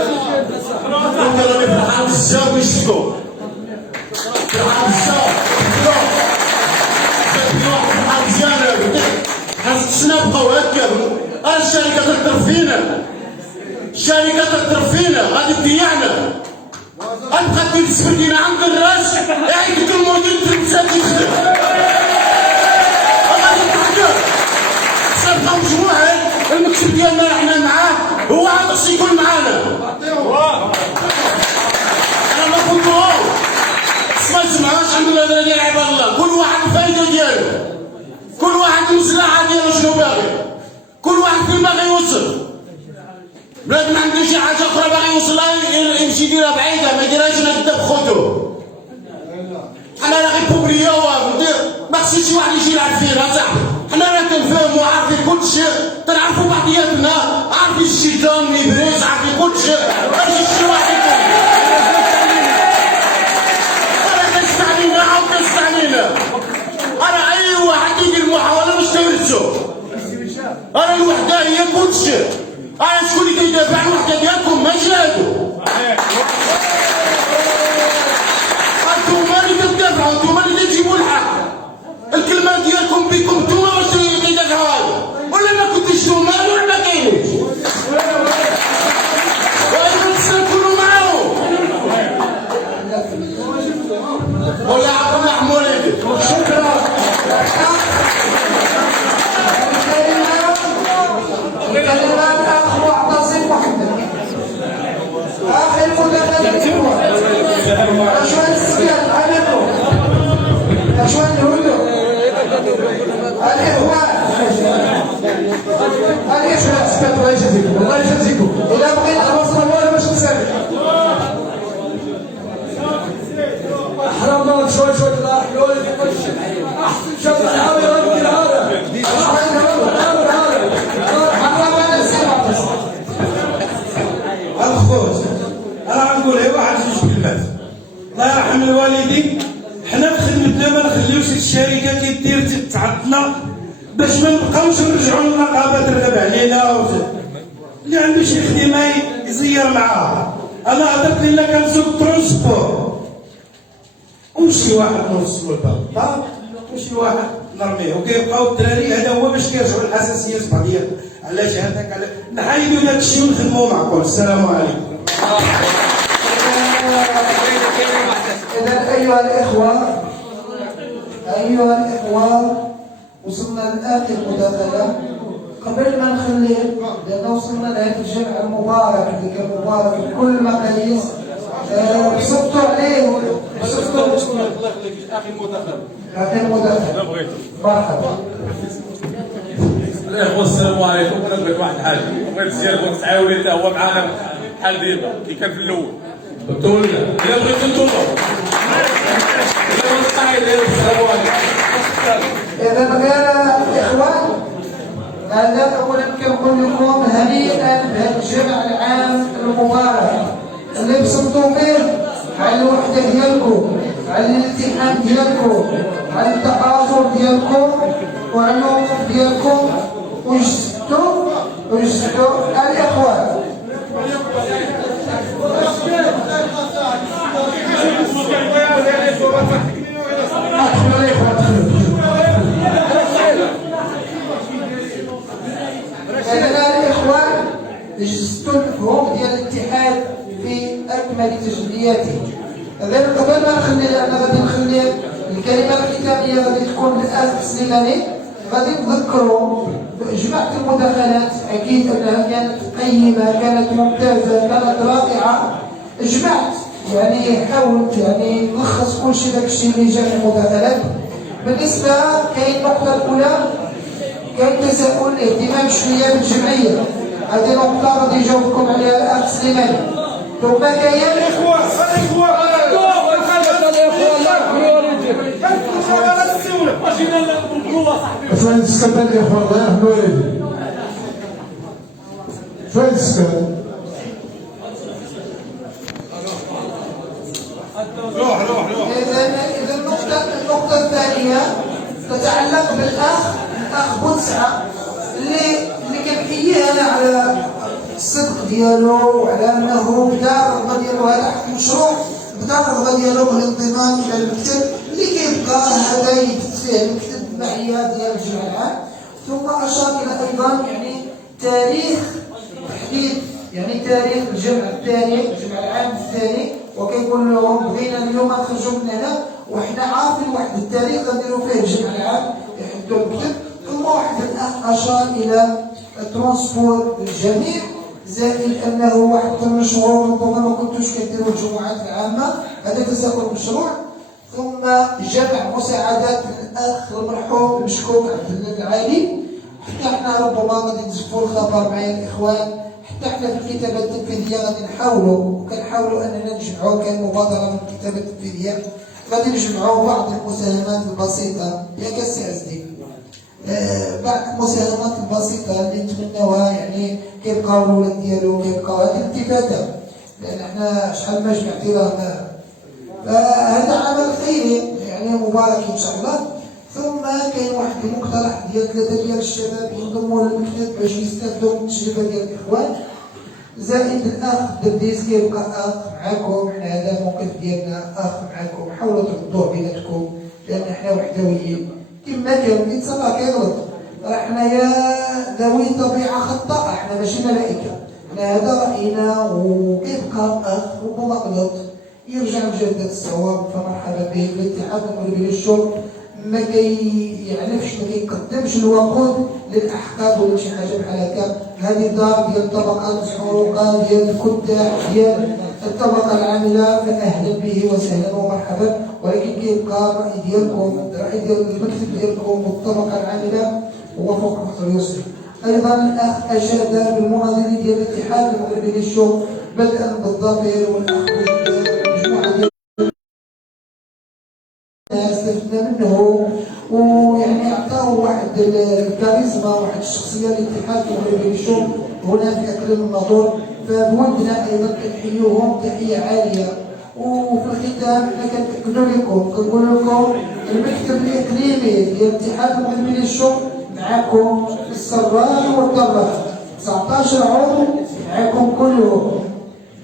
كنت راني فرحان بزاف اللي شفتكم. فرحان بزاف. فرحان مزيان خاصنا نبقاو هكا. الشركه تقدر فينا. الشركه تقدر فينا غادي تضيعنا. غتبقى دير السبردينه عند الراس يعيط لك المدير تلبسها تخدم. غادي تحضر. صافي مجموعه المكتب ديالنا حنا معاه هو عاد خصو يكون معانا. انا ما قلتوهاش. ما تسمعوش عند الهضره ديال عباد الله، كل واحد الفايده ديالو، كل واحد المصلحه ديالو شنو باغي، كل واحد فين باغي يوصل. بلاد ما عنده شي حاجه اخرى باغي يوصلها يمشي يديرها بعيده، ما يديرهاش هنا قدام خوتو. حنا راه غير بوبليا وندير ما خصش شي واحد يجي يلعب فينا صاحبي. حنا راه كنفهموا عارفين كلشي، كنعرفوا بعضياتنا، عارفين الشيطان ابليس، عارفين كلشي، ماشي شي واحد انا اي واحد يدير محاوله باش تورثو. انا الوحده هي كلشي. انا شكون اللي كيدافع عن الوحده ديالكم؟ ماشي هادو. انتوما اللي كتدافعوا، انتوما اللي كتجيبوا الحق. الكلمه ديالكم بكم انتوما باش كيدافعوا هادو، ولا ما كنتوش نتوما ولا ما كاينينش. وإذا تسلكوا معاهم. ولا عقلنا حمولي. شكرا. الكلمات الاخ معتصم محمد. اخر متكلم اشوان السكان عليكم. اشوان الهدوء. الاخوان. الاخوان السكان الله يجازيكم، الله يجازيكم. اذا بغيت نوصل ولا باش نسالي. حرام شوي شوي كده حلول احسن شغل الهاوي غادي الهاوي الخوت. انا غنقول غير واحد جوج كلمات. الله يرحم الوالدين. حنا في خدمتنا ما نخليوش الشركه كدير تعطلنا باش ما نبقاوش نرجعوا للنقابه ترغب علينا. اللي عنده شي خدمه يزير معاها. انا هضرت لنا كنسوق ترونسبور وشي واحد نوصلو للباب وشي واحد نرميه وكيبقاو الدراري. هذا هو باش كيرجعوا الحساسيات بعضياتهم. علاش هذاك على نحيدوا داك الشيء ونخدموا معكم. السلام عليكم. اذا ايها الاخوه وصلنا لاخر مداخله. قبل ما نخليه لان وصلنا لهذا الجمع المبارك اللي كان مبارك بكل المقاييس. بسطوا عليه بسطوا. اخر مداخله. مرحبا. الاخوه السلام عليكم. انا بغيت واحد الحاجه، بغيت السير بغيت تعاوني حتى هو معنا بحال ديما كي كان في الاول. بطولنا الا بغيتو نطولوا الا القاعده السلام عليكم. إذا غير إخوان، هذا أولا كنقول لكم هنيئا بهذا الجمع العام المبارك اللي بصمتوا فيه على الوحدة ديالكم، على الالتحام ديالكم، على التآزر ديالكم وعلى الموقف ديالكم، وجدتوا الإخوان. هذا الإخوان جزتوا المفهوم ديال الاتحاد في أكمل تجلياته. غير قبل ما نخلي أنا غادي نخلي الكلمة الختامية غادي تكون للأخ سليماني. غادي نذكروا جمعت المداخلات، أكيد أنها كانت قيمة، كانت ممتازة، كانت رائعة. جمعت يعني حاولت يعني نلخص كل شيء، داك الشيء اللي جا في المداخلات. بالنسبة كاين النقطة الأولى، كاين تساؤل اهتمام شوية بالجمعية، هذه نقطة غادي يجاوبكم عليها الأخ سليماني. ثم كاين شوية السكن الإخوان الله يرحم والدي، شوية السكن. إذا النقطة الثانية تتعلق بالأخ بوتسعة اللي كنحييه أنا على الصدق ديالو وعلى أنه بدا الرغبة ديالو هذا حق مشروع، بدا الرغبة ديالو بالانضمام إلى المكتب اللي كيبقى هذا يدفع فيه المكتب المعيار ديال الجمع العام. ثم أشار إلى أيضا يعني تاريخ تحديد يعني تاريخ الجمع الثاني، الجمع العام الثاني، وكيقول لهم بغينا اليوم نخرجوا من هنا وحنا عارفين واحد التاريخ غنديروا فيه الجمع العام يحدوا المكتب. ثم واحد الأخ أشار إلى الترونسبور للجميع، زائد أنه واحد المشروع ربما ما كنتوش كديروا الجمعات العامة، هذا تساؤل مشروع. ثم جمع مساعدات الأخ المرحوم المشكوك عبد الله العالي. حتى احنا ربما غادي نزفوا الخبر معايا الإخوان، حتى احنا في الكتابة التنفيذية غادي كنحاولوا أننا نجمعوا، كان مبادرة من الكتابة التنفيذية غادي نجمعوا بعض المساهمات البسيطة ياك السي عزدي، بعض المساهمات البسيطة اللي نتمناوها يعني كيبقاو الولاد ديالو كيبقاو هذه الالتفاتة، لأن احنا شحال ما جمعتينا فهذا عمل خيري يعني مبارك إن شاء الله. ثم كاين واحد المقترح ديال 3 ديال الشباب ينضموا للمكتب باش يستافدوا من التجربة ديال الإخوان، زائد الأخ درديس كيبقى أخ معاكم. حنا هذا الموقف ديالنا أخ معاكم، حاولوا تردوه بيناتكم لأن حنا وحدويين كما كان الإنسان راه كيغلط، راه حنايا ذوي طبيعة خطاءة، حنا ماشي ملائكة، حنا هذا رأينا وكيبقى أخ ربما غلط يرجع لجادة الصواب فمرحبا به. الاتحاد المغربي للشرب ما كيعنفش ما كيقدمش الوقود للاحقاد ولا شي حاجه بحال هكا. هذه دار ديال الطبقات الحقوقيه ديال الكداح ديال الطبقه العامله، فاهلا به وسهلا ومرحبا. ولكن كيبقى الراي ديالكم، الراي ديال المكتب ديالكم والطبقه العامله هو فوق فخر يوسف. ايضا الاخ اشاد بالمناظرين ديال الاتحاد المغربي للشرب بدءا بالظفير والاخ استفدنا منه، ويعني اعطاه واحد الكاريزما واحد الشخصيه للاتحاد المغربي للشرب هنا في اكرم النظر. فبودنا ايضا كنحيوهم تحيه عاليه. وفي الختام حنا كنقول لكم المكتب الاقليمي ديال الاتحاد المغربي للشرب معكم في السراء والضراء، 19 عضو معكم كلهم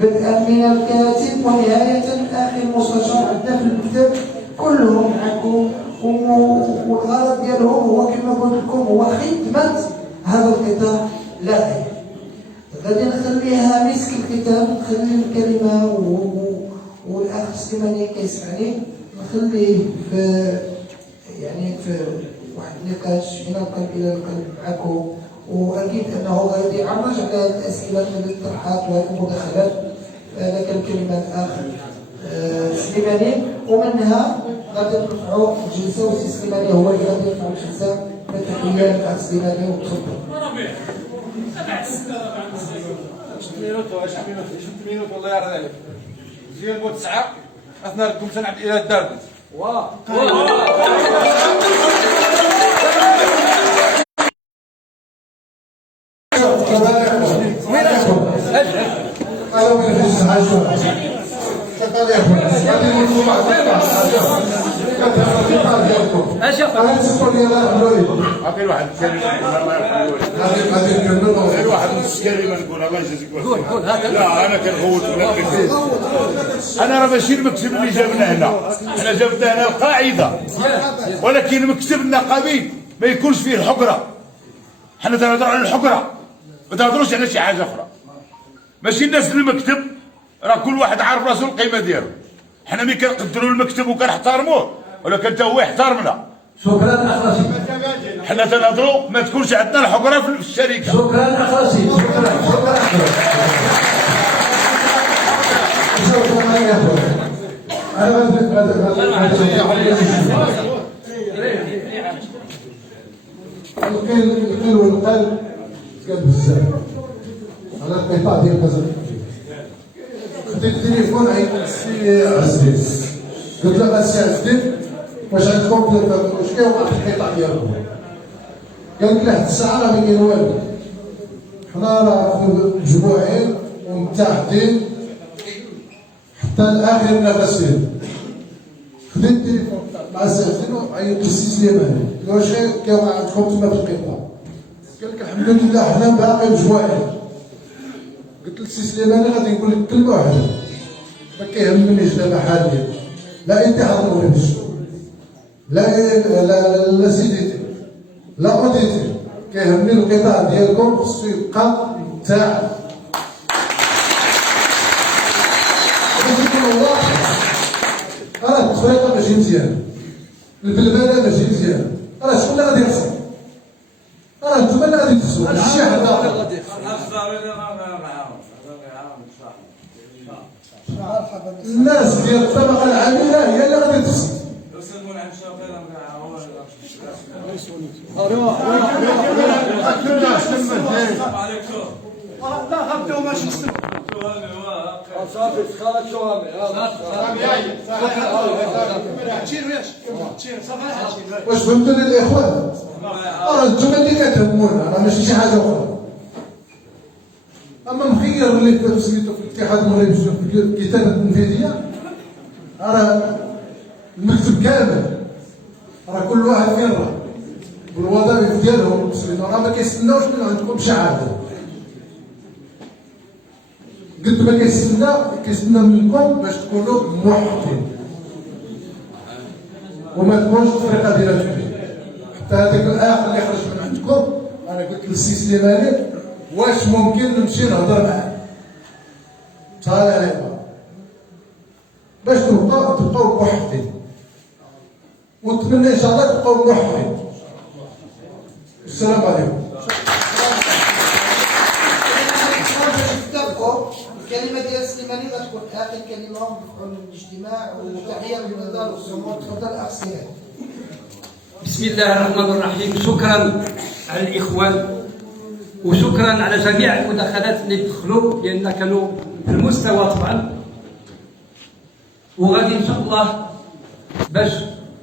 بدءا من الكاتب ونهايه اخر المستشار عندنا في المكتب كلهم معكم. والغرض ديالهم هو كما قلت لكم هو خدمه هذا القطاع لا غير. غادي نخليها مسك الختام، نخلي الكلمه والاخ سليماني كيسمعني نخليه في يعني في واحد النقاش من القلب الى القلب معكم. واكيد انه غادي يعرج على الاسئله من الطرحات والمداخلات. لك الكلمه الاخ سليماني، ومنها غادي نرفعوا الجلسه والسي سليماني هو اللي غادي يرفع الجلسه. بالتحيه للاخ سليماني وتفضل. مينوت والله يعرض عليك. مزيان بو 9 اثنا لكم سنعبد الى الدار. عطي واحد غير واحد نص كلمه نقول الله يجازيك بخير. لا انا كنغوت ولا كنزيد. انا راه ماشي المكتب اللي جابنا هنا، احنا جبنا هنا القاعده، ولكن مكتبنا قبيل ما يكونش فيه الحقره. حنا تنهضروا على الحقره، ما تنهضروش على شي حاجه اخرى. ماشي الناس المكتب راه كل واحد عارف راسو القيمه ديالو. حنا ملي كنقدروا المكتب وكنحترموه ولكن حتى هو يحترمنا. شكرا اخ رشيد. حنا تنهضروا ما تكونش عندنا الحقره في الشركه. شكرا اخ رشيد. القيل والقال قال بزاف على القطاع ديال كازا. خديت التليفون عيط للسي عزيز، قلت له السي عزيز واش عندكم واش كيوقع في القطاع ديالكم؟ قال لك لحد الساعه راه ما كاين والو، حنا راه في اسبوعين ومتعهدين حتى لاخر نفس فيهم. خديت التليفون مع السي عزيز وعيطت للسي سليماني، قلت له واش كيوقع عندكم تما في القطاع؟ قال لك الحمد لله حنا باقي اسبوعين. قلت للسي سليماني غادي نقول لك كلمه واحده، ما كيهمنيش دابا حاليا لا اتحاد المغرب الشعوب لا سيديتي لا اوديتي، كيهمني القطاع ديالكم خصو يبقى تاع. راه التفريقه ماشي مزيانه، البلبله ماشي مزيانه، راه شكون اللي غادي يخسر؟ راه نتوما اللي غادي تخسروا ماشي شي حد اخر. الناس ديال الطبقه العامله هي اللي غادي تخسر. لا غبتوا ماشي صافي خرج شوامي. واش فهمتوني الاخوان؟ راه نتوما اللي كتهمونا، راه ماشي شي حاجه اخرى. اما مخير اللي سميتو في الاتحاد المغربي في الكتابه التنفيذيه راه المكتب كامل، راه كل واحد فين راه والوظائف ديالهم راه ما كيستناوش من عندكم شي حاجه. قلت ما كيستنى منكم باش تكونوا موحدين وما تكونش تفرقه بيناتكم. حتى هذاك الاخ اللي خرج من عندكم انا قلت للسي سليماني واش ممكن نمشي نهضر معاه طالع عليه باش تبقاو موحدين، ونتمنى ان شاء الله تبقاو موحدين. السلام عليكم. الكلمه ديال سليماني غتكون اخر كلمه مفعول الاجتماع، وتحيه للنضال والصمود. تفضل اخ سليمان. بسم الله الرحمن الرحيم. شكرا على الاخوان وشكرا على جميع المداخلات اللي دخلوا لان كانوا في المستوى طبعا، وغادي ان شاء الله باش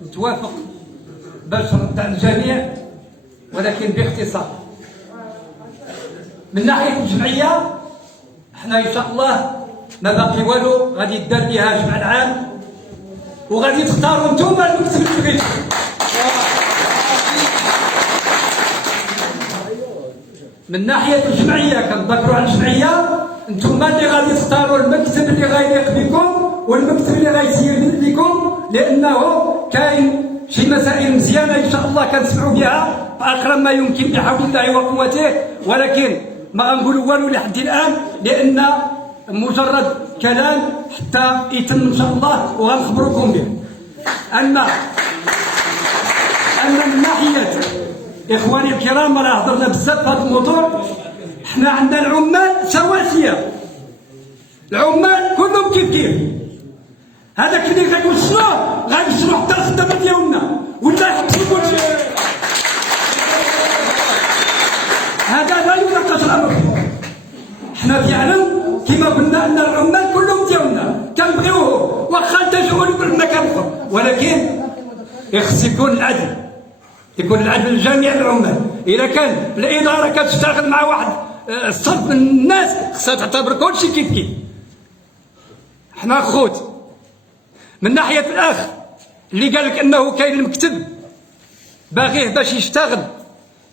نتوافق باش نرد على الجميع ولكن باختصار. من ناحيه الجمعيه حنا ان شاء الله ما باقي والو، غادي يدار ليها جمع العام وغادي تختاروا نتوما المكتب اللي بغيتو. من ناحيه الجمعيه كنذكروا على الجمعيه، نتوما اللي غادي تختاروا المكتب اللي غيليق بكم والمكتب اللي غيسير بكم، لانه كاين شي مسائل مزيانه ان شاء الله كنسمعوا بها اقرب ما يمكن بحول الله وقوته، ولكن ما غنقولوا والو لحد الان لان مجرد كلام حتى يتم ان شاء الله وغنخبركم به. اما من ناحيه اخواني الكرام راه هضرنا بزاف في هذا الموضوع. حنا عندنا العمال سواسيه، العمال كلهم كيف هذاك اللي غيوصلوه غيوصلوا حتى الخدمه ديالنا ولا يحطوا كل شيء. هذا لا يناقش الامر. حنا حنا فعلا كما قلنا ان العمال كلهم ديالنا كنبغيوهم واخا نتاجروا من مكان اخر، ولكن خص يكون العدل، يكون العدل لجميع العمال. اذا كان الاداره كتشتغل مع واحد الصنف من الناس خصها تعتبر كلشي كيف كيف. حنا خوت من ناحيه الاخ اللي قال لك انه كاين المكتب باغيه باش يشتغل،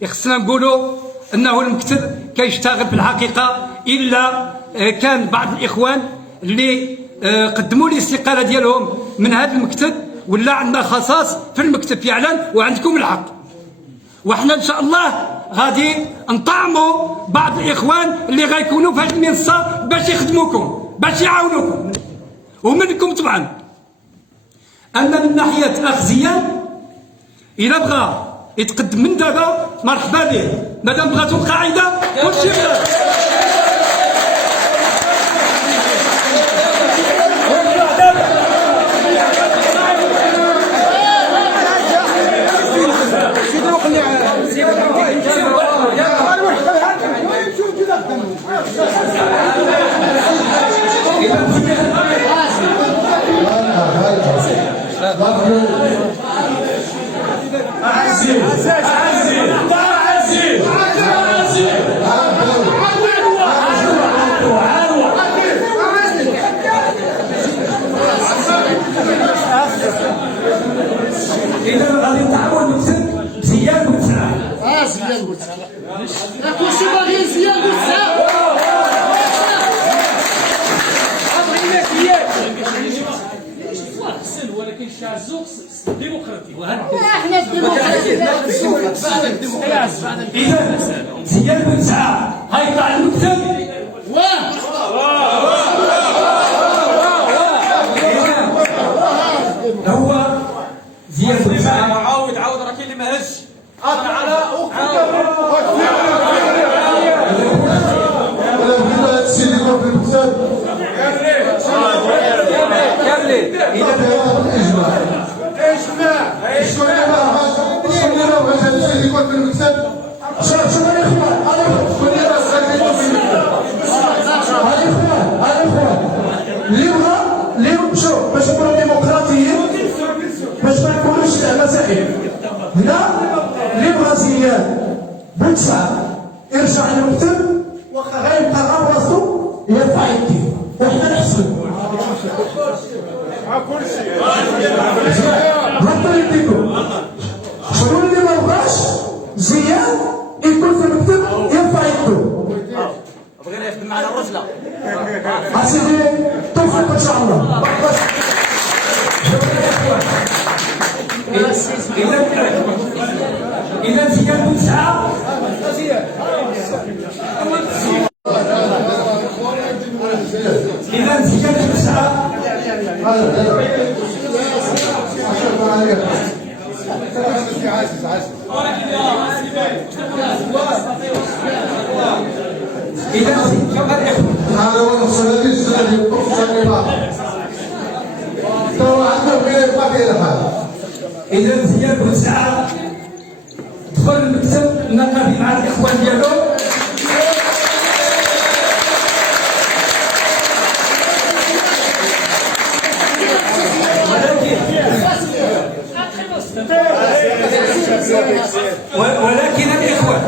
خصنا نقولوا انه المكتب كيشتغل في الحقيقه، الا كان بعض الاخوان اللي قدموا لي الاستقاله ديالهم من هذا المكتب، ولا عندنا خصاص في المكتب فعلا وعندكم الحق. وحنا ان شاء الله غادي نطعموا بعض الاخوان اللي غيكونوا في هذه المنصه باش يخدموكم باش يعاونوكم، ومنكم طبعا. اما من ناحيه الاخ زيان اذا بغى يتقدم من دابا مرحبا به، مادام بغاتو القاعده كلشي بخير. إذا غادي نتعاون نكتب زيان وتسعة. زيان وتسعة. كلشي باغي زيان وتسعة. بغينا زيان. حسن ولكن شازوق ديمقراطي. احنا الديمقراطية. إذا زيان وتسعة غيطلع المكتب. هو زيان وتسعة. عاود راه كاين اللي ما هزش. على اختك ولا السيد يكون في المكتب كاملين. شكون اللي بغى السيد يكون في المكتب؟ شكون اللي شوف باش نكونوا ديمقراطيين، باش ما نكونوش مسائل هنا. اللي بغى زيان بوتسعة يرجع للمكتب، واخا غيبقى غير راسو يرفع يديه وحنا نحسبوا. هبطوا يديكم. شكون اللي ما بغاش زيان يكون في المكتب يرفع يده. بغينا يخدم معنا الرجله. اسيدي توفيق ان شاء الله. إذا زيان وتسعة إذا زيان وتسعة هذا هو الصلاة الذي يقف تو عندهم غير باقي الحال. إذا زيان وتسعة دخل المكتب نقابي مع الإخوان ديالو. ولكن الإخوان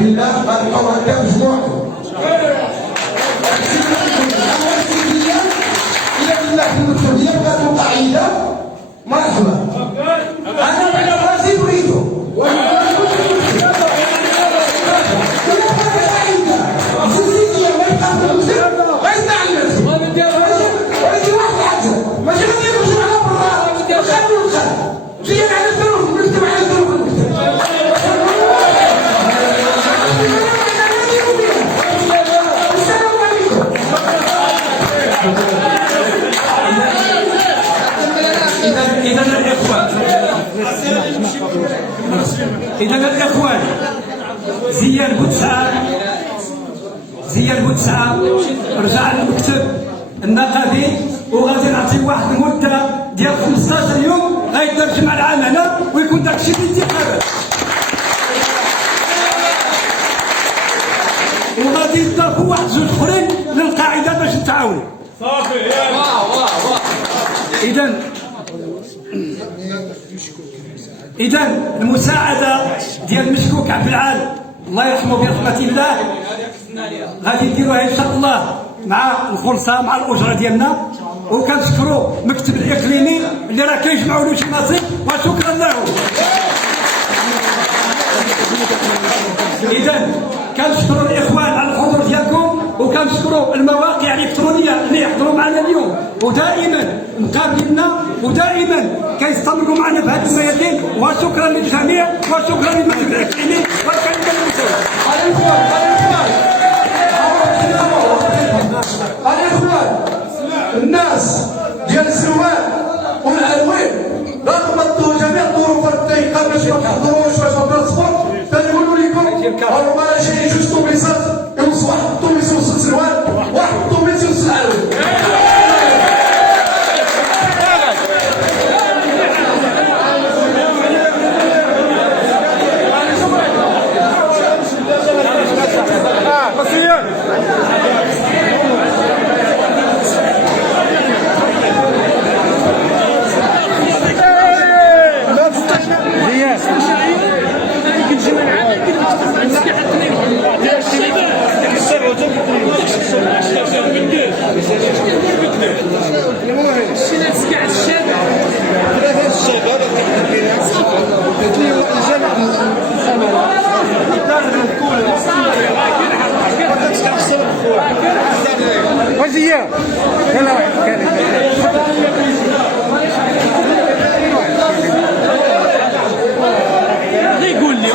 بالله غنبقاو هكا مجموعكم. إلا كنا في المكتبية بغاتو قاعدة مرحبا. أنا على راسي بغيتو. إذا الإخوان زيان بوتسعة رجع للمكتب النقابي وغادي نعطي واحد المدة ديال 15 يوم غيترجم مع العمالة ويكون داكشي الانتخابات. وغادي يضافوا واحد جوج اخرين للقاعدة باش نتعاونوا. صافي. إذا المساعدة ديال المشكوك عبد العال الله يرحمه برحمة الله غادي نديروها إن شاء الله مع الخلصة مع الأجرة ديالنا، وكنشكروا المكتب الإقليمي اللي راه كيجمعوا له شي نصيب وشكرا له. إذا كنشكروا الإخوان على الحضور ديالكم، وكنشكروا المواقع الإلكترونية اللي يحضروا معنا اليوم ودائما مقابلنا ودائما كيستمروا معنا في هذه الميادين، وشكرا للجميع وشكرا للمكتب الإقليمي والكلمة المسؤولة. الإخوان الناس ديال السلوان والعنوان رغم جميع الظروف الضيقة باش ما تحضروش باش ما ترسموا، تنقولوا لكم هما راه جايين جوج طوبيسات يوصل واحد الطوبيس يوصل سلوان واحد الطوبيس يوصل العنوان. يقول لي